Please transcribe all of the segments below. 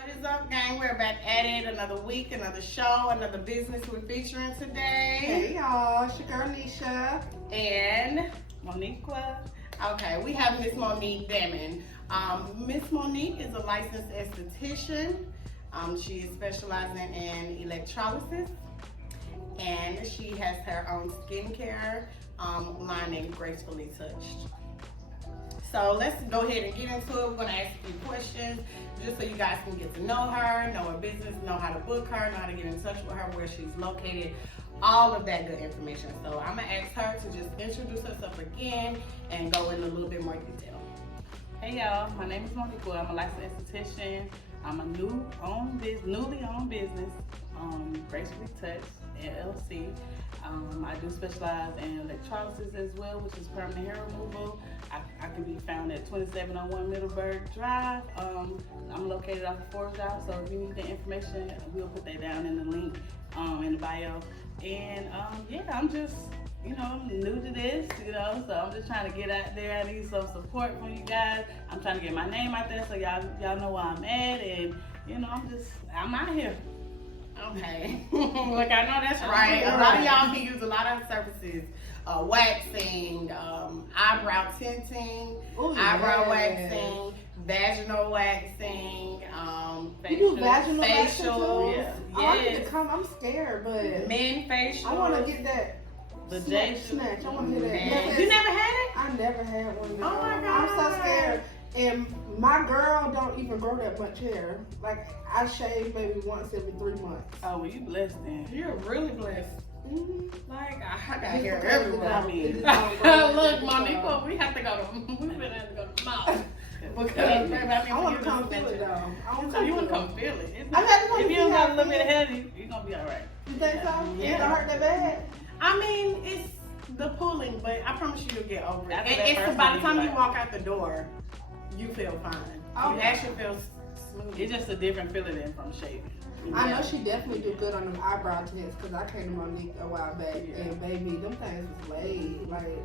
What is up, gang? We're back at it. Another week, another show, another business we're featuring today. Hey y'all, it's your girl Nisha. And Monique. okay, we have Miss Monique Dammond. Miss Monique is a licensed esthetician. She is specializing in electrolysis, and she has her own skincare line named Gracefully Touched. So let's go ahead and get into it. We're gonna ask a few questions just so you guys can get to know her, know her business, know how to book her, know how to get in touch with her, where she's located, all of that good information. So I'm gonna ask her to just introduce herself again and go in a little bit more detail. Hey y'all, my name is Monique. I'm a licensed esthetician. I'm a newly owned business, Gracefully Touched, LLC. I do specialize in electrolysis as well, which is permanent hair removal. I can be found at 2701 Middleburg Drive. I'm located off of Forest Drive, so if you need the information, we'll put that down in the link in the bio. And yeah, I'm just, I'm new to this, so I'm just trying to get out there. I need some support from you guys. I'm trying to get my name out there so y'all know where I'm at, and I'm out here. Okay. Look, I know that's right. A lot of y'all can use a lot of services. Waxing, eyebrow tinting, eyebrow waxing, vaginal waxing, You do vaginal waxing too? Yeah. Oh, I need to come. I'm scared, but men facial. I want to get that. The snatch. I want to get that. You never had it? I never had one. Oh my God. I'm so scared. And my girl don't even grow that much hair. Like, I shave maybe once every 3 months. Oh, well, you blessed then. You're really blessed. Mm-hmm. Like, I got hair everywhere. I mean, look, Monique, we have to go to the mall. Because I want to come feel it though. You want to come feel it. If you don't got a little bit of hair, you're going to be all right. You think so? Yeah. It don't hurt that bad? I mean, it's the pulling, but I promise you, you'll get over it. After that It's first by one, the time you you like- walk out the door, you feel fine. Oh. You actually feel smooth. It's just a different feeling than from shaving. I know she definitely do good on them eyebrow tints because I came to Monique a while back and baby, them things was laid. Like,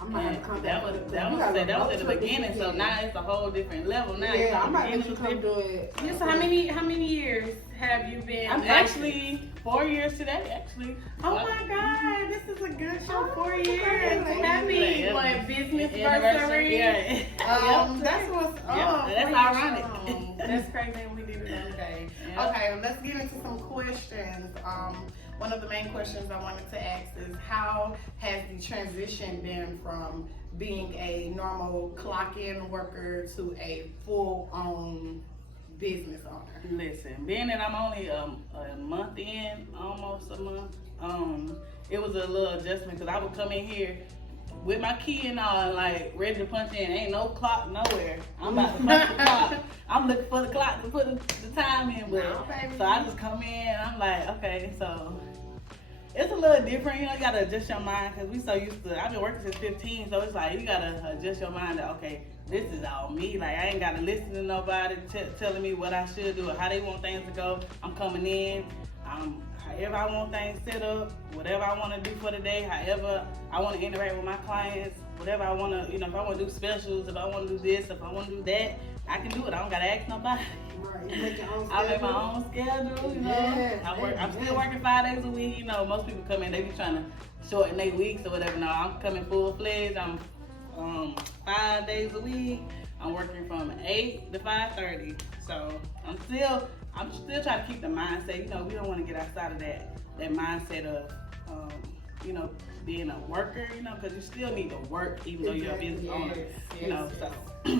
I might have to come back. That was at the beginning, so now it's a whole different level. Now Yeah, I might beginning have to was come different. do it. Yeah, so how many years have you been? I'm actually 4 years today, actually. Oh my God, this is a good show. 4 years. congratulations. Happy Yeah. what business Anniversary, anniversary? yeah. That's what's up. Yeah, that's 4 years ironic. strong. That's crazy. And we did it the other day. Yeah. Okay, let's get into some questions. One of the main questions I wanted to ask is how has the transition been from being a normal clock-in worker to a full-on business owner? Listen, being that I'm only a month in, almost a month, it was a little adjustment because I would come in here with my key and all, like ready to punch in. Ain't no clock nowhere. I'm about to punch the clock. I'm looking for the clock to put the time in, but No, baby. so I just come in. I'm like, okay, so it's a little different. You gotta adjust your mind because we so used to. I've been working since 15, so it's like you gotta adjust your mind that okay, this is all me. Like I ain't gotta listen to nobody telling me what I should do or how they want things to go. I'm coming in. However I want things set up, whatever I want to do for the day, however I want to interact with my clients, whatever I want to, if I want to do specials, if I want to do this, if I want to do that, I can do it. I don't gotta ask nobody. Right, you make your own schedule. I make my own schedule, Yeah, I'm still working 5 days a week. Most people come in, they be trying to shorten their weeks or whatever. No, I'm coming full fledged. I'm 5 days a week. I'm working from 8 to 5:30. So I'm still trying to keep the mindset. We don't want to get outside of that mindset of being a worker. Because you still need to work even though you're a business owner. So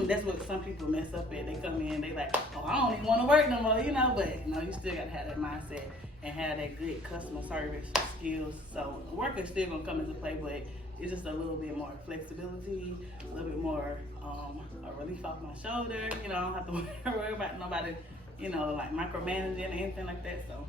that's what some people mess up at. They come in, they like, oh, I don't even want to work no more. But you still got to have that mindset and have that good customer service skills. So work is still gonna come into play, but it's just a little bit more flexibility, a little bit more a relief off my shoulder. I don't have to worry about nobody, like micromanaging or anything like that. So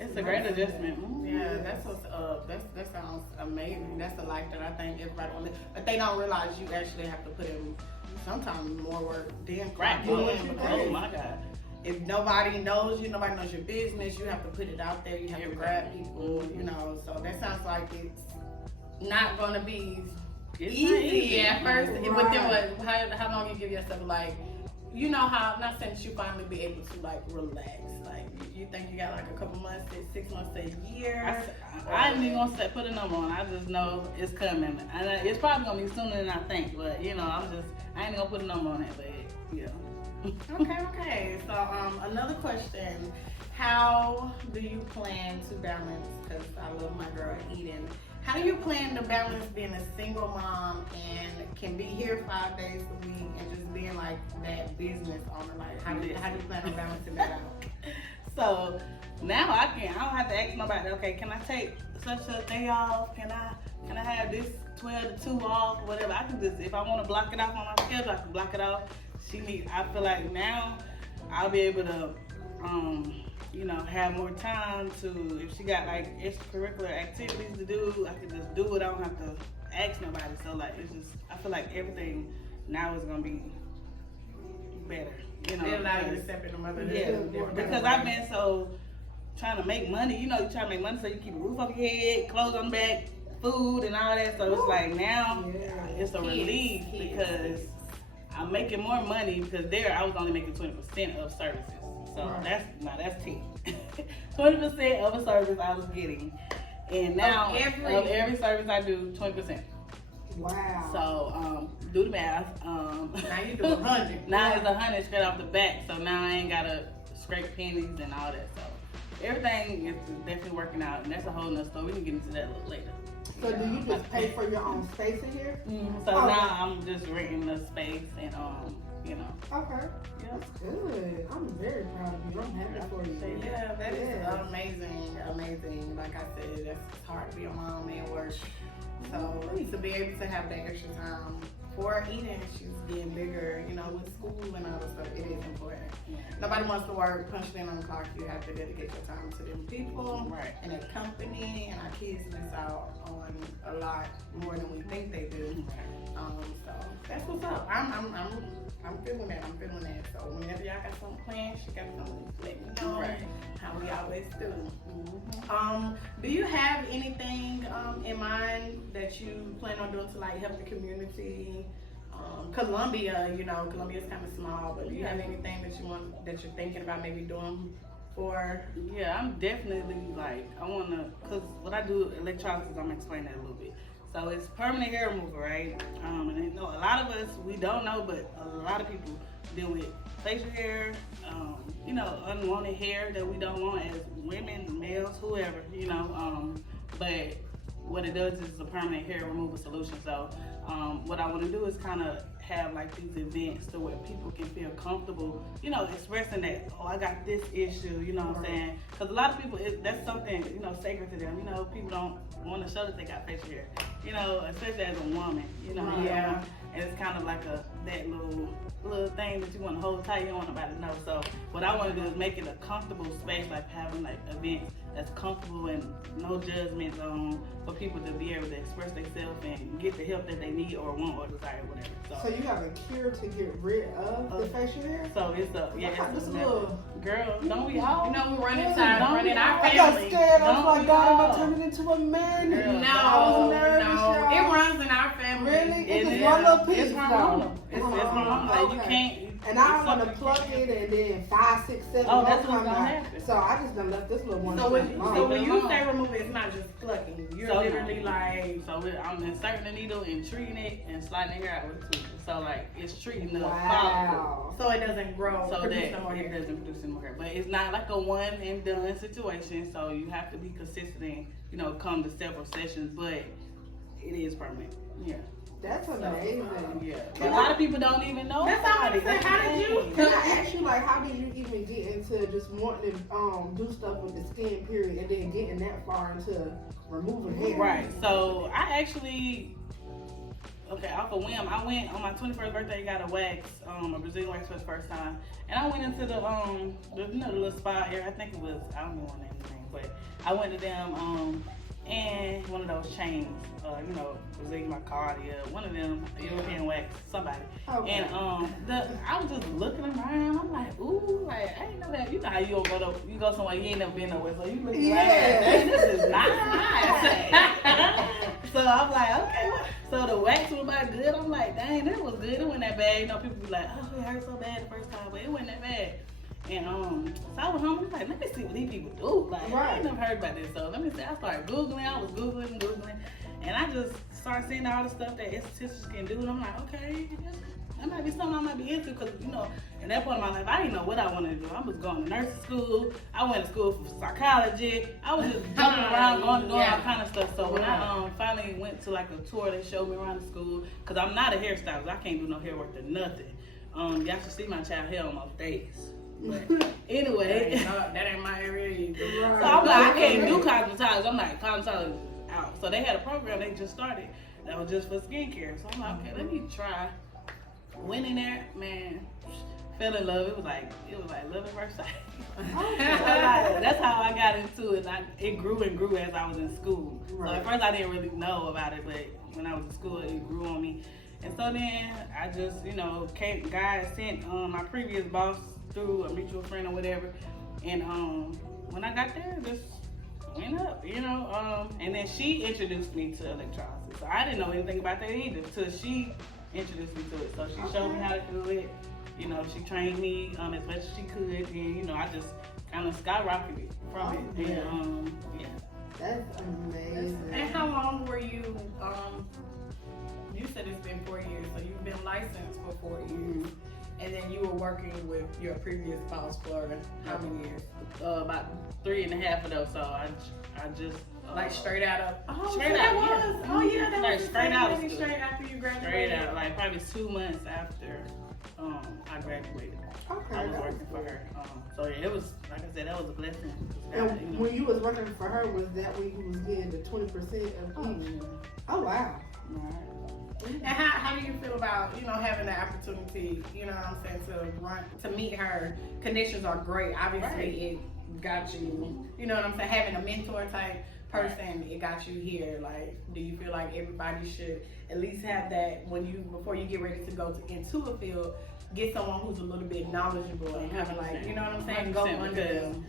it's a great adjustment. Yeah, that's what's up. That sounds amazing. That's a life that I think everybody wants. But they don't realize you actually have to put in sometimes more work than Right. Oh my God. If nobody knows you, nobody knows your business, you have to put it out there. You have to grab people. So that sounds like it's not gonna be It's easy not easy. at first. Right. But then how long you give yourself, like you know how, not saying that you finally be able to like relax. Like you think you got like a couple months, 6 months, a year. I ain't even gonna put a number on. I just know it's coming, and it's probably gonna be sooner than I think. But you know, I ain't gonna put a number on it. But yeah. Okay. So another question: how do you plan to balance? Because I love my girl Eden. How do you plan to balance being a single mom and can be here 5 days a week and just being like that business owner? Like how do you plan on balancing that out? So now I don't have to ask nobody, okay, can I take such a day off? Can I have this 12 to 2 off? Whatever. I can just, if I want to block it off on my schedule, I can block it off. I feel like now I'll be able to have more time to, if she got like extracurricular activities to do, I can just do it. I don't have to ask nobody. So like, I feel like everything now is gonna be better. They allow you to step into motherhood. Yeah, because I've been so trying to make money. You try to make money so you keep a roof over your head, clothes on the back, food and all that. So it's like now it's a relief because I'm making more money because I was only making 20% of services. So that's 10. 20% of a service I was getting. And now of every service I do, 20%. Wow. So do the math. Now you do 100. Now it's 100 straight off the back. So now I ain't gotta scrape pennies and all that. So everything is definitely working out, and that's a whole nother story. We can get into that a little later. So do you just pay for your own space in here? Mm-hmm. So now I'm just renting the space and Okay. Yeah. That's good. I'm very proud of you. I'm happy for you. Yeah, that is amazing. Like I said, it's hard to be a mom and work. So to be able to have that extra time for Eden, she's getting bigger, with school and all that stuff, it is important. Yeah. Nobody wants to work, punching in on the clock. You have to dedicate your time to them people and that company, and our kids miss out on a lot more than we think they do. So that's what's up. I'm feeling that. So whenever y'all got something planned, she got something to let me know. How we always do. Mm-hmm. Do you have anything in mind that you plan on doing to like help the community? Columbia, Columbia's kind of small, but do you have anything that you're thinking about maybe doing for? Yeah, I'm definitely because what I do, electrolysis, I'm explaining that a little bit. So it's permanent hair removal, right? And a lot of us, we don't know, but a lot of people deal with facial hair, unwanted hair that we don't want as women, males, whoever, but what it does is a permanent hair removal solution. So what I want to do is kind of have like these events to where people can feel comfortable, expressing that, I got this issue, what I'm saying? Because a lot of people, that's something, sacred to them. People don't want to show that they got facial hair, especially as a woman, Yeah. And it's kind of like that little thing that you want to hold tight, you don't want nobody to know. So what I want to do is make it a comfortable space, like having like events that's comfortable and no judgment for people to be able to express themselves and get the help that they need or want or desire, whatever. So you have a cure to get rid of the facial hair? So it's just a little girl. Don't we all? We're running time, running our I family. got scared. I was like, God, I'm gonna turn it into a man. No, it runs in our family. Really? It's just one little piece. It's hormonal. It's hormonal. Like you can't. And I want to plug it, and then 5, 6, 7 Oh, that's come what's gonna out. happen. So I just done left this little one. So when you say remove it, it's not just plucking. You're literally like. So I'm inserting the needle and treating it and sliding the hair out with a tweezer. So like it's treating the follicle. So it doesn't grow. So that no more hair. It doesn't produce any more hair. But it's not like a one and done situation. So you have to be consistent and come to several sessions. But it is permanent. Yeah. That's amazing. Yeah. A lot of people don't even know. That's how I say. How did you? Can I ask you, how did you even get into just wanting to do stuff with the skin, period, and then getting that far into removing hair? Right. So I actually, off a whim, I went on my 21st birthday, got a wax, a Brazilian wax for the first time, and I went into the little spa area. I think it was, I don't know the name, but I went to them. and one of those chains, you know, Sigma Cardia, one of them, European wax, somebody. Okay. And I was just looking around. I'm like, ooh, like I ain't know that. You know how you go somewhere you ain't never been nowhere, so you look like, man, this is nice. So I'm like, okay. So the wax was about good. I'm like, dang, that was good. It wasn't that bad. You know, people be like, oh, it hurt so bad the first time, but it wasn't that bad. And so I was home. I was like, let me see what these people do. Like, I ain't never heard about this. So let me see. I started Googling. I was Googling, and I just started seeing all the stuff that estheticians can do. And I'm like, okay, that might be something I might be into. Because, you know, in that point of my life, I didn't know what I wanted to do. I was going to nursing school. I went to school for psychology. I was just jumping around, doing all kind of stuff. So when I finally went to like a tour, they showed me around the school. Because I'm not a hairstylist. I can't do no hair work or nothing. Y'all should see my child hair on most days. But anyway, that ain't my area either. So I'm like, I can't do cosmetology. I'm like, cosmetology out. So they had a program they just started that was just for skincare. So I'm like, okay, let me try. Went in there, man, fell in love. It was like love at first sight. So like, that's how I got into it. It grew and grew as I was in school. So at first I didn't really know about it, but when I was in school, it grew on me. And so then I just, you know, God sent my previous boss through a mutual friend or whatever, and when I got there, it just went up, you know. And then she introduced me to electrolysis. So I didn't know anything about that either until she introduced me to it. So she showed me how to do it. You know, she trained me as much as she could, and you know, I just kind of skyrocketed from it. And that's amazing. And how long were you? You said it's been 4 years, so you've been licensed for 4 years. And then you were working with your previous boss for how many years? About 3.5 of those. So I just like straight out of that was like the straight same out of thing, school. straight after you graduated. Straight out, like probably 2 months after I graduated. Okay, I was working for her. So yeah, it was, like I said, that was a blessing. And when you was working for her, was that when you was getting the 20% of each? Oh wow. Right. And how do you feel about, you know, having the opportunity, you know what I'm saying, to meet her? Connections are great. Obviously, it got you, you know what I'm saying, having a mentor type person, it got you here. Like, do you feel like everybody should at least have that before you get ready to go into a field, get someone who's a little bit knowledgeable and kind of like, you know what I'm saying, go under them?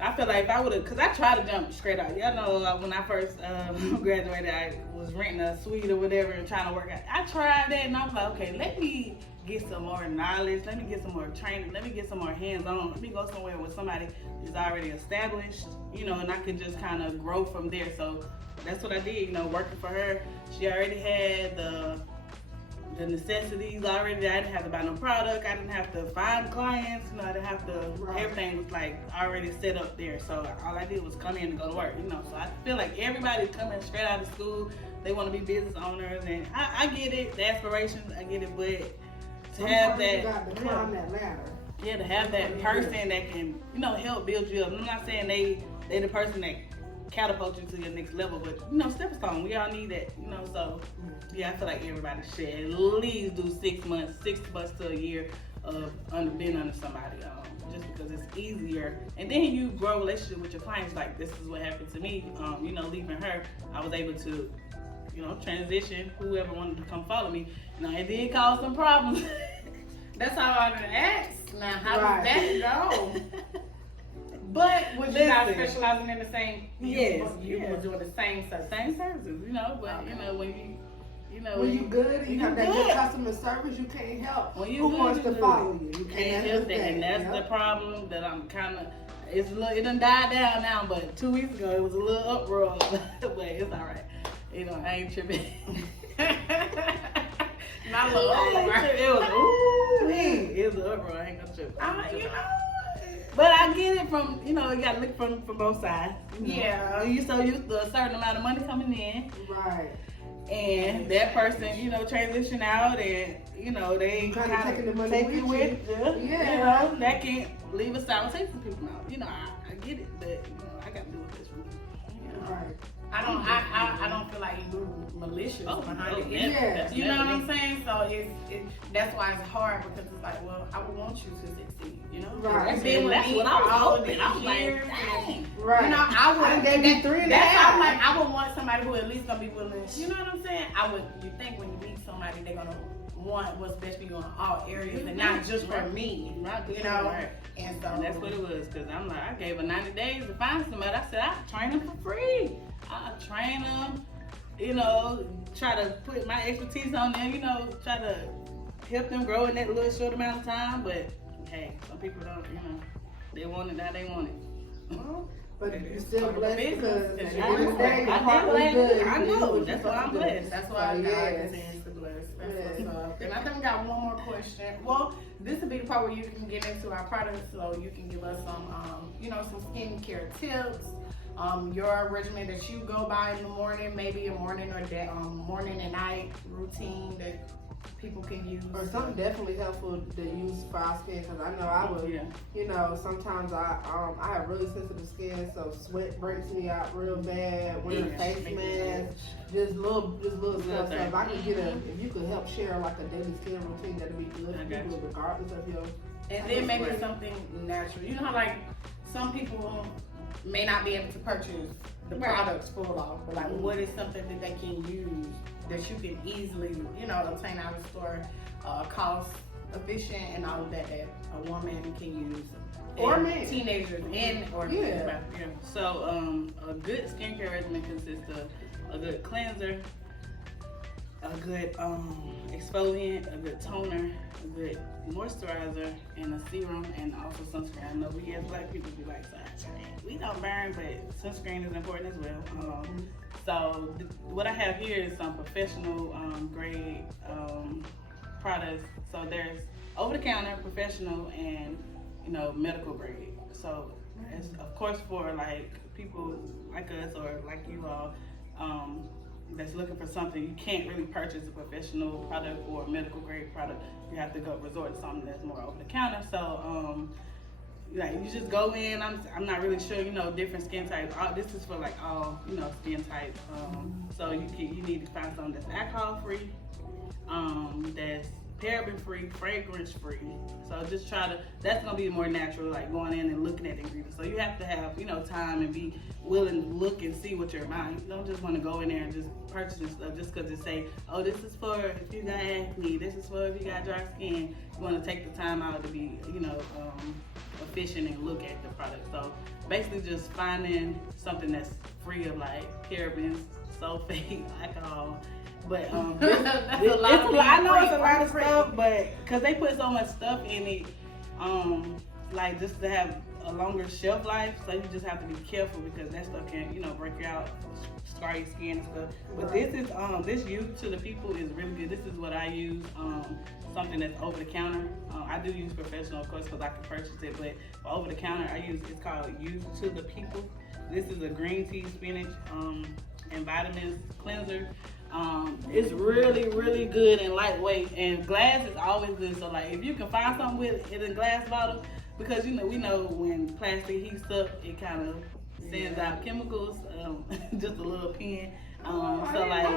I feel like if I would have, because I tried to jump straight out. Y'all know when I first graduated, I was renting a suite or whatever and trying to work out. I tried that and I was like, okay, let me get some more knowledge. Let me get some more training. Let me get some more hands-on. Let me go somewhere where somebody is already established, you know, and I can just kind of grow from there. So that's what I did, you know, working for her. She already had the necessities already. I didn't have to buy no product. I didn't have to find clients. You know, I didn't have to, everything was like already set up there. So all I did was come in and go to work, you know. So I feel like everybody's coming straight out of school. They want to be business owners, and I get it, the aspirations, I get it, but to have that, you got to climb that ladder. Yeah, to have that person that can, you know, help build you up. I'm not saying they the person that catapult you to your next level, but you know, stepping stone, we all need that, you know. So yeah, I feel like everybody should at least do 6 months to a year of being under somebody, just because it's easier. And then you grow a relationship with your clients. Like, this is what happened to me, you know, leaving her, I was able to, you know, transition whoever wanted to come follow me. Now it did cause some problems. That's all I was gonna ask. Now how does that go? But was you guys specializing in the same? Yes, you were doing the same services, you know. But you know, when you good and you have that good customer service, you can't help who wants to follow you. You can't help that, and that's the problem that I'm kind of. It done died down now, but 2 weeks ago it was a little uproar, but it's all right. You know, I ain't tripping. Not a little uproar. It was an uproar. I ain't gonna trip. You know. But I get it from, you know, you gotta look from both sides. You know? Yeah. You're so used to a certain amount of money coming in. Right. And that person, you know, transition out and, you know, they kind of taking the money take with you with you. Yeah. You know, that can leave a sour taste for people now. You know, I get it, but, you know, I gotta do what this for me. You know? Right. I don't feel like you move malicious behind it. Yeah. You know what I'm saying? So that's why it's hard, because it's like, well, I would want you to succeed, you know? Right. And then That's what I was hoping. I was like, dang. Right. You know, I would gave you 3.5. That's why I'm like, I would want somebody who at least gonna be willing. You know what I'm saying? You think when you meet somebody, they're gonna want what's best for you in all areas, and not just for me. You know? Right. And so And that's what it was, because I'm like, I gave her 90 days to find somebody. I said, I'll train them for free. I'll train them, you know, try to put my expertise on them, you know, try to help them grow in that little short amount of time. But hey, some people don't, you know, they want it how they want it. But you're still blessed because at the Because end of the day, the I heart was did good. I know, that's why I'm blessed. That's why God yes. continues to bless. That's what's up. And I think we got one more question. Well, this will be the part where you can get into our products, so you can give us some, you know, some skincare tips. Your regimen that you go by in the morning, maybe a morning or day, morning and night routine that people can use. Or something definitely helpful to use for our skin, because I know I would, you know, sometimes I have really sensitive skin, so sweat breaks me out real bad. Wearing a face mask, just little stuff. So if I could if you could help share like a daily skin routine, that'd be good for people regardless of your. And then maybe something natural. You know how like some people may not be able to purchase the products full off, but like what is something that they can use that you can easily, you know, obtain out of the store, cost efficient and all of that a woman can use, or men, teenagers, or yeah. So a good skincare regimen consists of a good cleanser, a good exfoliant, a good toner, a good moisturizer, and a serum, and also sunscreen. I know we as black people be like, we don't burn, but sunscreen is important as well. So what I have here is some professional grade products. So there's over-the-counter, professional, and you know, medical grade. So it's, of course, for like people like us or like you all that's looking for something, you can't really purchase a professional product or a medical grade product. You have to go resort to something that's more over-the-counter. So like you just go in. I'm not really sure, you know, different skin types. This is for like all, you know, skin types. So you need to find something that's alcohol free, that's paraben free, fragrance free. So just that's gonna be more natural, like going in and looking at the ingredients. So you have to have, you know, time and be willing to look and see what you're buying. You don't just want to go in there and just purchase stuff just because it say, oh, this is for if you got acne, this is for if you got dry skin. You want to take the time out to be, you know, efficient and look at the product. So basically just finding something that's free of like parabens, sulfate, alcohol. But I know it's a lot of stuff, but because they put so much stuff in it, like just to have a longer shelf life, so you just have to be careful because that stuff can, you know, break you out, scar your skin and stuff. But this is this use to the people is really good. This is what I use, something that's over the counter. I do use professional, of course, because I can purchase it, but for over the counter, I use, it's called Use to the People. This is a green tea, spinach, and vitamins cleanser. It's really, really good and lightweight, and glass is always good. So like if you can find something with it in a glass bottle, because you know, we know when plastic heats up, it kind of sends out chemicals, just a little pen. So like,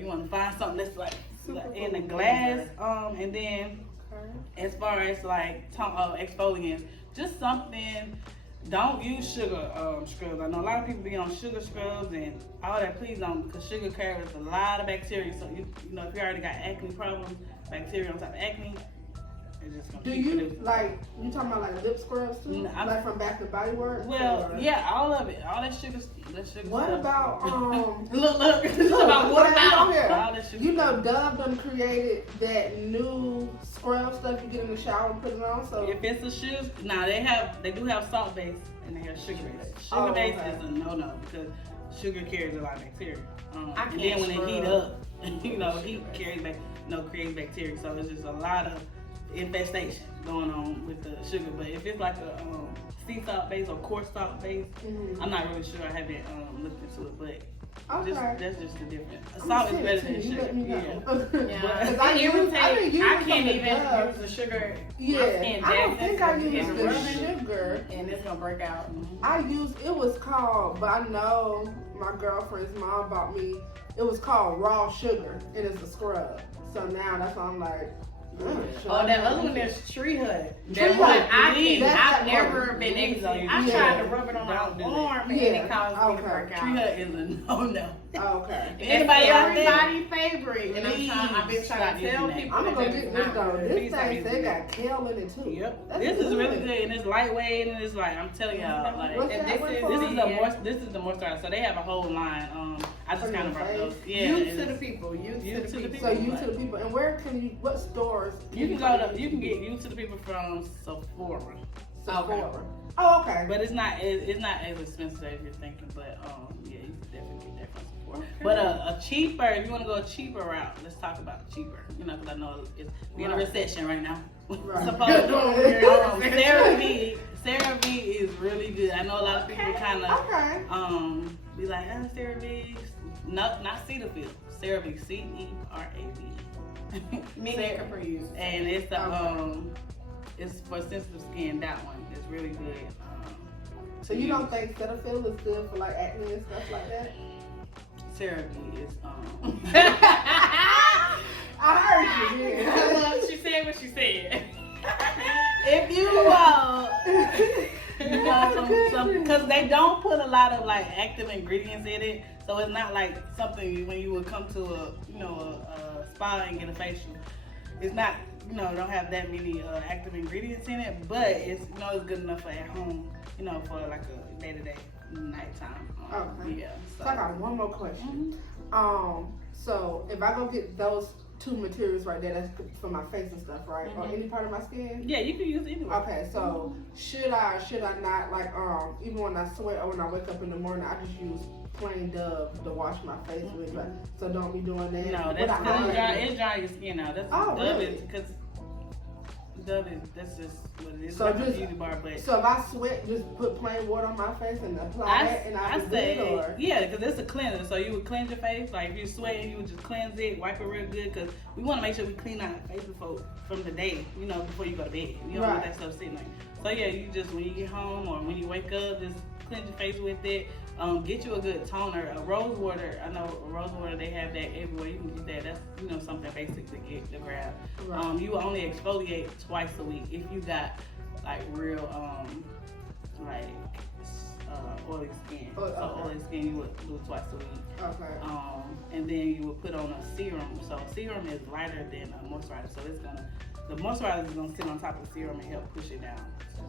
you want to find something that's like in the glass, and then as far as like exfoliants, just something. Don't use sugar scrubs. I know a lot of people be on sugar scrubs and all that. Please don't, because sugar carries a lot of bacteria. So you know, if you already got acne problems, bacteria on top of acne, it's just gonna. Do you like you talking about like lip scrubs too? Like from Bath and Body Works? Well, yeah, all of it, all that sugar. What stuff. About look about what about here? All that sugar. You know, Dove done created that new scrub stuff you get in the shower and put it on. So if it's a sugar, they do have salt base and they have sugar base. Sugar base is a no because sugar carries a lot of bacteria. And then when it heat up, you know, heat carries creates bacteria. So it's just a lot of infestation going on with the sugar. But if it's like a sea salt base or coarse salt base, I'm not really sure. I haven't looked into it, but that's just the difference. Salt is better than sugar. Because I can't even use the sugar. Yeah, I don't think I used the sugar, and it's gonna break out. I used it was called, but I know my girlfriend's mom bought me. It was called raw sugar, and it's a scrub. So now that's why I'm like. Oh, that other one is Tree Hut. Tree That one, Hut. I've That never one. been able to. I Yeah. tried to rub it on my arm and it caused me to break out. Tree Hut is a no. Okay. Anybody out there? Everybody favorite. And I've been trying to tell people I'm gonna go that get it's this not though. good. This thing they got kale in it too. Yep. That's This is good. really good and it's lightweight and it's like I'm telling y'all like What's And that this is- one for? this is the moisturizer. So they have a whole line. I just For kind of your brought those. face? Yeah. Youth to it's- the people. Youth to the people. So you to the people, and where can you? What stores? You can go to. You can get used to the people from Sephora, Sephora. Oh, okay. but it's not as expensive as you're thinking. But yeah, you can definitely get that from Sephora. Okay. But a cheaper, if you want to go a cheaper route, let's talk about cheaper. You know, because I know we're in a recession right now. Right. Supposedly, CeraVe is really good. I know a lot of people kind of Okay. be like, CeraVe, not Cetaphil, CeraVe, CERAVE. Many can use. And it's it's for sensitive skin. That one is really good. So you don't think Cetaphil is good for like acne and stuff like that? CeraVe is I heard you. Yeah. She said what she said. if you you know some because they don't put a lot of like active ingredients in it, so it's not like something when you would come to a spa and get a facial. It's not don't have that many active ingredients in it, but it's it's good enough for at home, for like a day-to-day nighttime. Okay. Yeah. So I got one more question. So if I go get those two materials right there, that's for my face and stuff, right? Or any part of my skin? Yeah, you can use it anywhere. Okay, so should I not like even when I sweat or when I wake up in the morning, I just use plain Dove to wash my face with, like, so don't be doing that. No, that's Without because hydrating. it's dry your skin out. That's Oh, Dove really? because Dove is that's just what it is. So It's like a just- beauty bar, but So if I sweat, just put plain water on my face and apply that, and I was good, or yeah, because it's a cleanser. So you would cleanse your face. Like if you're sweating, you would just cleanse it, wipe it real good, because we want to make sure we clean our face from the day, before you go to bed. You don't want that stuff sitting there. So yeah, you just when you get home or when you wake up, just cleanse your face with it. Get you a good toner, a rose water. I know rose water, they have that everywhere. You can get that. That's something basic to grab. Right. You will only exfoliate twice a week if you got like real oily skin. So oily skin you would do it twice a week. okay. And then you would put on a serum. So serum is lighter than a moisturizer. So the moisturizer is gonna sit on top of the serum and help push it down.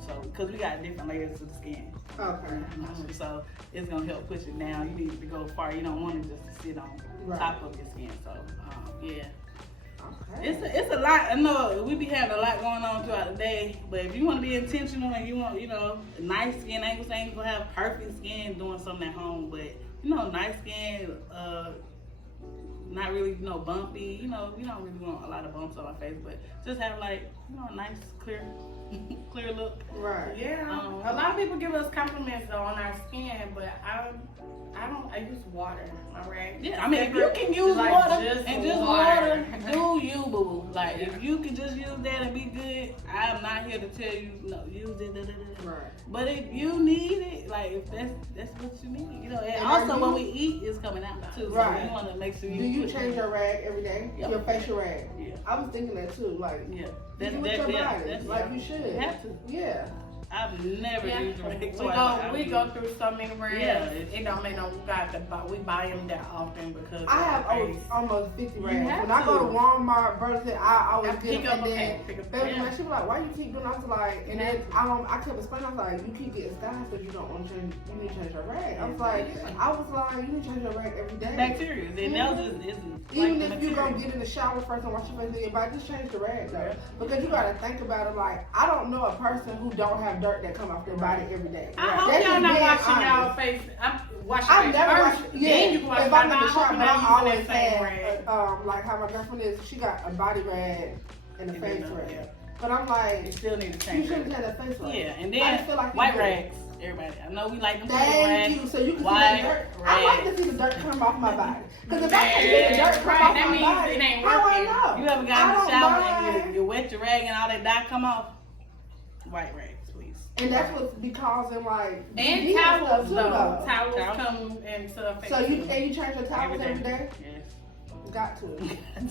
So because we got different layers to the skin. Okay. So it's gonna help push it down. You need to go far. You don't want it just to sit on top of your skin. So yeah. Okay. It's a lot. I know we be having a lot going on throughout the day, but if you want to be intentional and you want, nice skin, I ain't gonna say you're gonna have perfect skin doing something at home, but nice skin, not really, bumpy. We don't really want a lot of bumps on our face, but just have like, a nice clear look. Right. Yeah. A lot of people give us compliments though on our skin, but I use water. All right. Yeah, I mean, if you can use like water just and just water. do you, boo. Like, if you can just use that and be good, I'm not here to tell you, no, use it. Right. But if you need it, like, if that's what you need, and And also what we eat is coming out too. Right. So you want to make sure Do you change your rag every day? Yep. Your facial rag? Yeah. I was thinking that too. Like, Yeah. you do with your body. Like you should. You have to. Yeah. I've never used rag We go through so many rags. Yeah. It don't make no we buy them that often because I have almost 50 rags. When I go to Walmart, Burlington, I always get them. And then baby, she was like, "Why you keep doing?" I was like, and then I kept explaining. I was like, "You keep getting scars because you don't want to change. You need to change your rag." I was like, "You need to change your rag every day." Bacteria. And those is Even like if you gonna get in the shower first and wash your face in your body, just change the rag though. Because you gotta think about it. Like, I don't know a person who don't have dirt that come off their body every day. I hope That's y'all just not being washing y'all honest. face. I'm washing I've face never first. washed, Then you can wash if my I'm in the mouth. shower, but I I always same have, rag. like how my girlfriend is, she got a body rag and a And face then, rag. yeah. But I'm You like, still need to you change shouldn't it. have that face rag. Yeah, and I then just feel like white you do. rags. Everybody, I know we like them. Thank you. So you can white see the dirt. I like to see the dirt come off my body. Because if I can't see the dirt come off that my means body, it ain't how I working. know? You ever I got in the don't shower mind. and you wet your rag and all that dye come off? White rags. fleece. And that's what's be causing like And towels though. Towels come into effect. So you change your towels every day? Yes. Got to.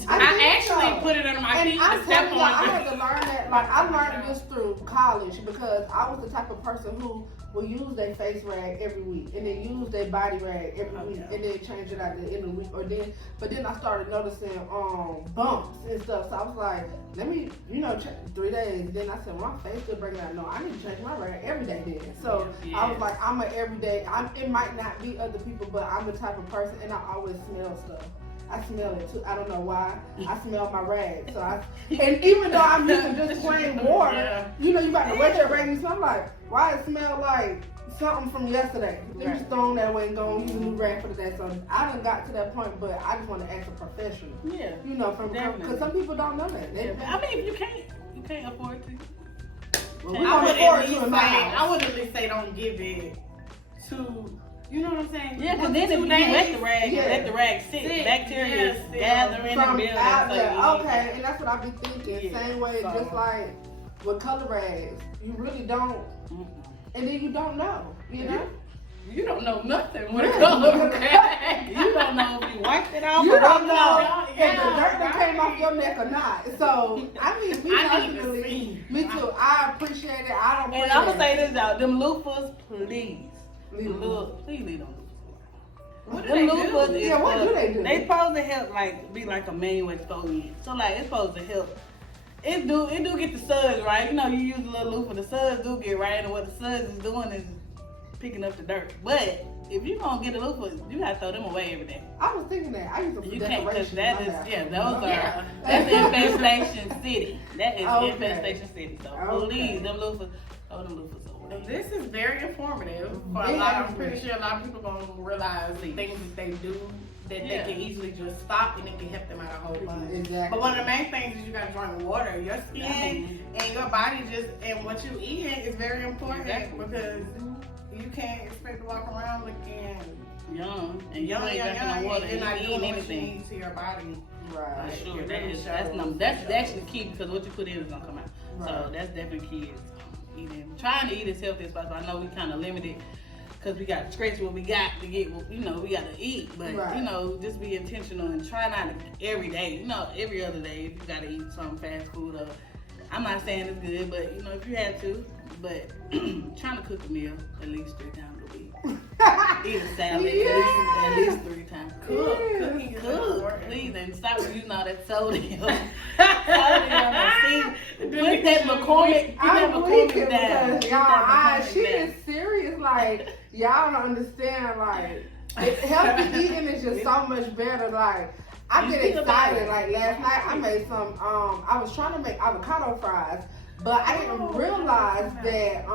I actually put it under my feet and to step on. I had to learn that. Like I learned this through college because I was the type of person who will use their face rag every week and then use their body rag every week and then change it out at the end of the week but then I started noticing bumps and stuff. So I was like, let me check 3 days. Then I said, well, my face still breaking out. No, I need to change my rag every day then. So I was like, I'm an everyday. It might not be other people, but I'm the type of person, and I always smell stuff. I smell it too. I don't know why. I smell my rag. And even though I'm using just plain water, you got to wet that rag and smell like, why it smell like something from yesterday? Let me just throw that away and go use a new rag for the day. So I done got to that point, but I just want to ask a professional. Yeah. Because some people don't know that. I mean, if you can't afford to. Well, I would at least say don't give it to. You know what I'm saying? Yeah, because then if you wet the rag, let the rag sit. Bacteria is gathering and building. Okay, and that's what I be thinking. Yeah. Same way, just like with color rags, you really don't, and then you don't know, You don't know nothing when it comes to rag. You don't know if you wiped it off. You don't know if the dirt that came off your neck or not. So, I mean, me too. I appreciate it. I don't. And I'm gonna say this out. Them loofahs, please. Please leave them. What do they do? What do they do? They supposed to help, be like a manual exfoliant. So it's supposed to help. It do get the suds right. You use a little loofah, the suds do get right, and what the suds is doing is picking up the dirt. But if you gonna get a loofah, you gotta throw them away every day. I was thinking that. I use them for decoration. That's infestation city. That is infestation city. So please, them loofahs, throw them loofahs away. This is very informative. I'm pretty sure a lot of people gonna realize the things that they do that they can easily just stop and it can help them out a whole bunch. Exactly. But one of the main things is you gotta drink water. Your skin and your body and what you eating is very important because you can't expect to walk around looking young and you're not doing anything what you need to your body. Right. For sure. That's actually key because what you put in is gonna come out. Right. So that's definitely key. Trying to eat as healthy as possible. I know we kind of limited because we got to scratch what we got to get what we got to eat. But just be intentional and try not to every day. Every other day if you got to eat some fast food. Or I'm not saying it's good, but if you have to. But trying to cook a meal at least 3 times a week. Eat a salad at least 3 times. Cook, please, and stop using all that sodium. Put that McCormick down. Y'all, she is serious. Like, y'all don't understand. Like, healthy eating is just so much better. Like, I get excited. Like, last night I made some, I was trying to make avocado fries. But I didn't realize that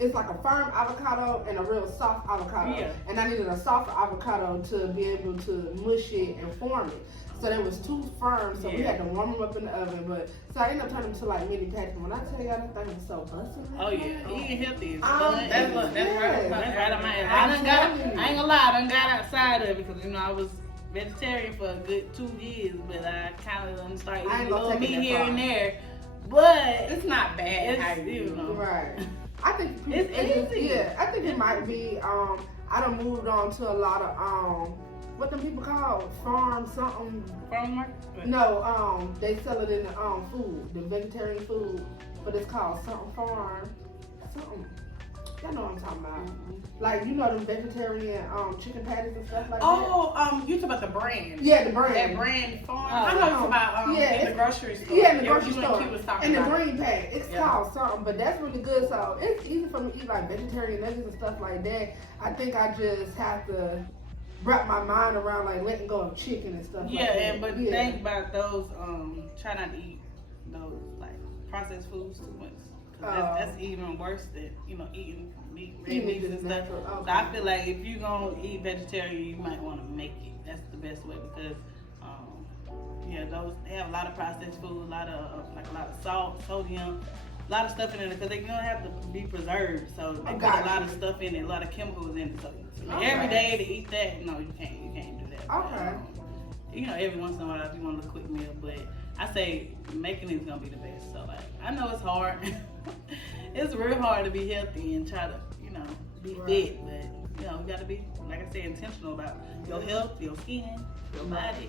it's like a firm avocado and a real soft avocado. Yeah. And I needed a soft avocado to be able to mush it and form it. So there was 2 firm, so we had to warm them up in the oven. So I ended up turning them to like mini packs. When I tell y'all that thing was so busting. Oh yeah, eating healthy is fun. That's right on my end. I ain't gonna lie, I done got outside of it because I was vegetarian for a good 2 years, but I kind of started eating a little meat here and there. But it's not bad. Right. I think it's easy. Yeah, I think it might be. I done moved on to a lot of what them people call farm something. Farm market? No, they sell it in the food, the vegetarian food, but it's called something farm, something. Y'all know what I'm talking about. Like, them vegetarian chicken patties and stuff like that. You talking about the brand. Yeah, the brand. That brand farm. I know it's about in the grocery store. Yeah, in the grocery store. In the green pack. It's called something, but that's really good. So it's easy for me to eat like vegetarian nuggets and stuff like that. I think I just have to wrap my mind around like letting go of chicken and stuff like that. But think about those, try not to eat those like processed foods too much. That's even worse than eating meat, red meats and stuff. So I feel like if you're gonna eat vegetarian, you might want to make it. That's the best way because they have a lot of processed food, a lot of salt, sodium, a lot of stuff in it because they don't have to be preserved. So they put a lot of stuff in it, a lot of chemicals in it. So every day to eat that, no, you can't do that. Okay. Every once in a while if you want a quick meal, but I say making it is gonna be the best. So I know it's hard. it's real hard to be healthy and try to, be fit, but you gotta be, like I said, intentional about your health, your skin, your body.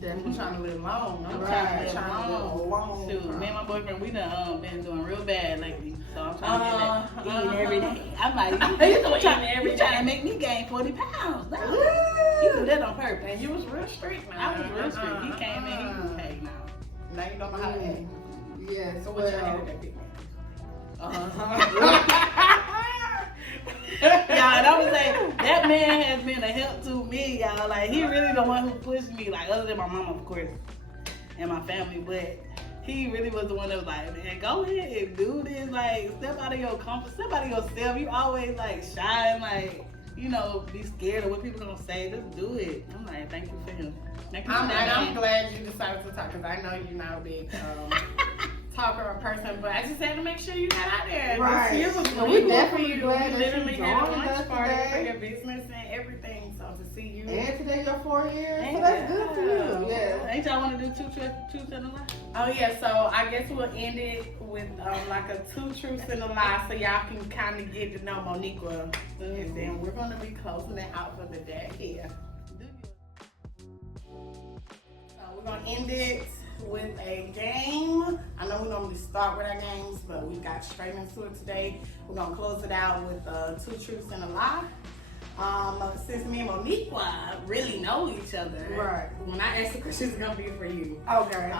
So I'm trying to live long. I'm Right. trying to live long. shoot, me and my boyfriend, we done been doing real bad lately. So I'm trying to get that eating every day. I'm like, you trying to make me gain 40 pounds. No. He did that on purpose. And you was real strict, man. I was real strict. He came in, he was hey now. Now you know how to act. Yes, So what y'all well, did that big man? Y'all, and I would say that man has been a help to me, y'all. Like, he really the one who pushed me, like, other than my mom, of course, and my family, but he really was the one that was like, man, go ahead and do this. Like, step out of your comfort, step out of yourself. You always, like, shy and, like, be scared of what people gonna say. Just do it. I'm like, thank you for him. Thank you for that I'm man. glad you decided to talk, because I know you're not a big talker or person, but I just had to make sure you got out there. Right. This year was Well, really we cool for definitely you. glad We that literally you had a joined us lunch party today. for your business and everything, so to see you. and today your 4 years, so that's good for you. Yeah. Ain't y'all want to do two truths and a lie? Oh yeah, so I guess we'll end it with like a 2 truths and a lie, so y'all can kind of get to know Monique well. And then we're gonna be closing it out for the day here. So we're gonna end it with a game. I know we normally start with our games, but we got straight into it today. We're gonna close it out with 2 truths and a lie. Since me and Monique really know each other, Right. when I ask the question, it's gonna be for you. Okay.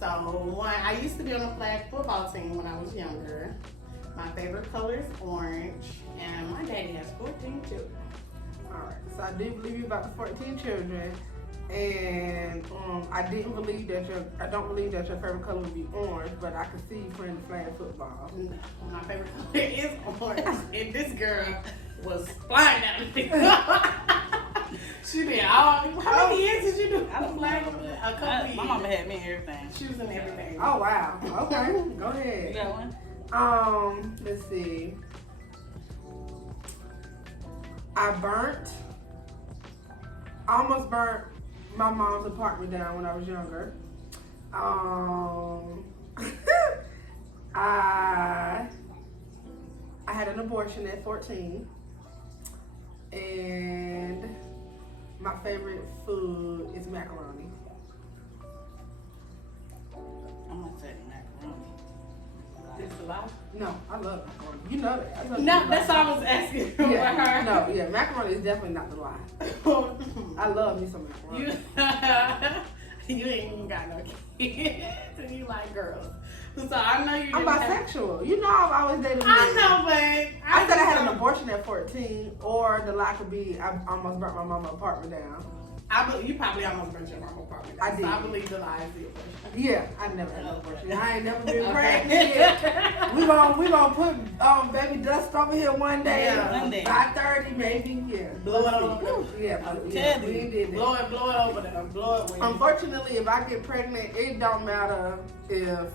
So one, I used to be on a flag football team when I was younger. My favorite color is orange, and my daddy has 14 children. All right. So I do believe you about the 14 children, and I don't believe that your favorite color would be orange, but I could see you playing flag football. No, my favorite color is orange, and this girl was flying at me. She did all. How many years did you do? I don't flag? know, A but couple my years. mama had me in everything. She was in everything. Oh wow. Okay. Go You ahead. got one? Let's see. I almost burnt my mom's apartment down when I was younger. I had an abortion at 14, and my favorite food is macaroni. I'm gonna say macaroni. This a lie? No, I love macaroni. You know that. I love No, you that's all I was asking for her. Yeah, no, yeah, macaroni is definitely not the lie. I love me some macaroni. You ain't even got no kids, and you like girls. So I know you. I'm didn't have- bisexual. You know I've always dated men. I know, but I said I had an abortion at 14, or the lie could be I almost burnt my mama's apartment down. You probably almost burnt your mama's apartment. I did. So I believe the lie is the abortion. Yeah, I never had no abortion. I ain't never been Okay. pregnant. We gonna put baby dust over here one day. Yeah, one day. By 30, maybe. Yeah. Blow it over. Yeah, I'm we telling you. did that. Blow it over there. Blow it with. Unfortunately, if I get pregnant, it don't matter if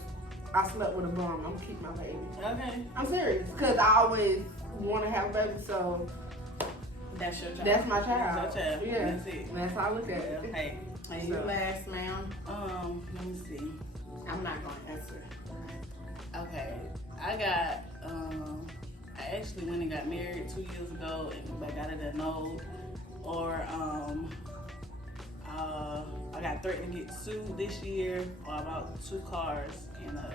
I slept with a bum. I'm gonna keep my baby. Okay. I'm serious, cause I always want to have a baby, so That's your child. that's my child. That's your child. Yeah, That's it. that's how I look at Yeah. it. Hey. And you last, ma'am. Let me see. I'm not gonna answer. Okay, I got, I actually went and got married 2 years ago and I got it annulled. Or, I got threatened to get sued this year, or I bought 2 cars in a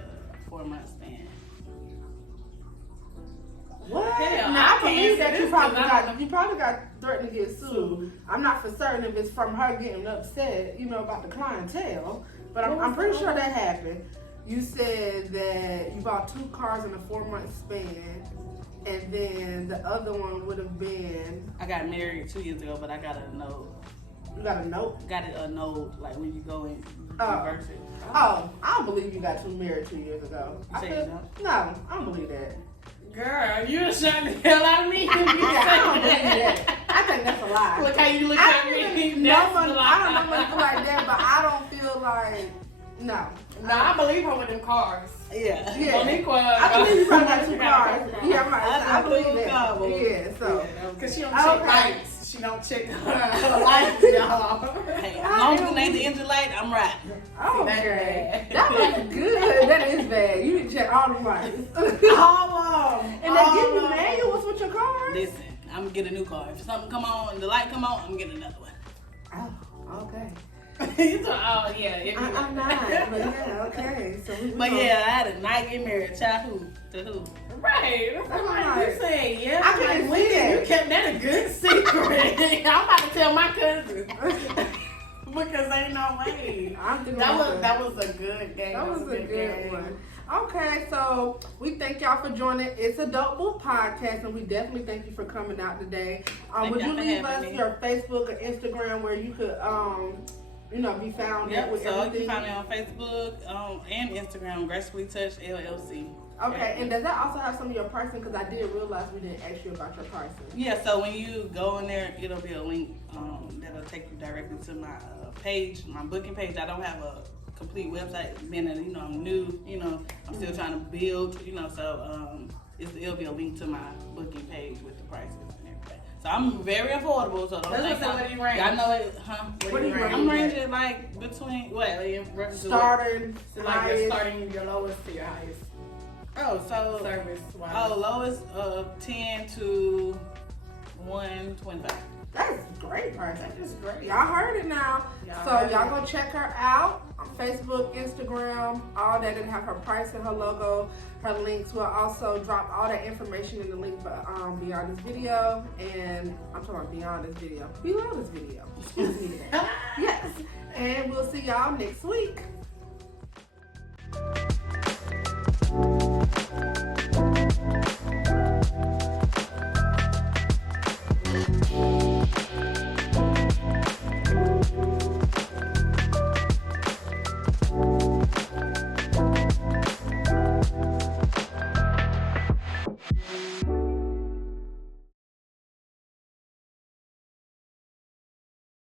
4-month span. What? Hell, Now, I I can't believe answer that this you probably 'cause I got threatened to get sued. I'm not for certain if it's from her getting upset, about the clientele, but I'm pretty sure that happened. You said that you bought 2 cars in a 4-month span, and then the other one would have been, I got married 2 years ago, but I got it annulled. you got a note? Got it annulled, like when you go and Oh. reverse it. Oh, I don't believe you got married 2 years ago. You say so? No, I don't believe that. Girl, you done shot the hell out of me. You Yeah, I don't believe said that. I think that's a lie. Look how you look I at don't me. even know That's money. the I don't know lie. money like that, but I don't feel like no. No, I believe her with them cars. Yeah. Yeah. Monique was. I believe you probably got 2 cars. Yeah, I'm right. I I believe believe that. car, boy. Yeah, so. Because she don't check Okay. lights. She don't check her lights, y'all. Hey, as long as it ain't the engine light, I'm right. Oh, That's okay. bad. That was good. That is bad. bad. You need to check all the lights. All of them. And they give you manuals with your cars? Listen, I'm gonna get a new car. If something come on, the light come on, I'm getting another one. Oh, okay. You thought, oh yeah. I'm not, but yeah, okay. So But yeah, I had a night get married. Child to who? Right. I'm like, you saying yeah. I couldn't see that. You kept that a good secret. I'm about to tell my cousins. Because ain't no way. That was a good game. That was a good one. Okay, so we thank y'all for joining. It's Adultable Podcast, and we definitely thank you for coming out today. Would you leave us your Facebook or Instagram where you could, be found? Yep. With So everything? you can find me on Facebook and Instagram, Gracefully Touched LLC. Okay, and does that also have some of your pricing? Because I did realize we didn't ask you about your pricing. Yeah, so when you go in there, it'll be a link that'll take you directly to my page, my booking page. I don't have a complete website, being that, I'm new, I'm still trying to build, so it'll be a link to my booking page with the prices and everything. So I'm very affordable, so don't think what do you range? I know it, huh? What do you range? I'm ranging like between, starting, so like you're starting your lowest to your highest. Oh, so service wise. Oh, lowest 10 to 125. That's great price. That is great. Y'all heard it now. Y'all go check her out on Facebook, Instagram, all that, and have her price and her logo, her links. We'll also drop all that information in the link beyond this video, and I'm talking about beyond this video, below this video. Excuse me. Yes, and we'll see y'all next week.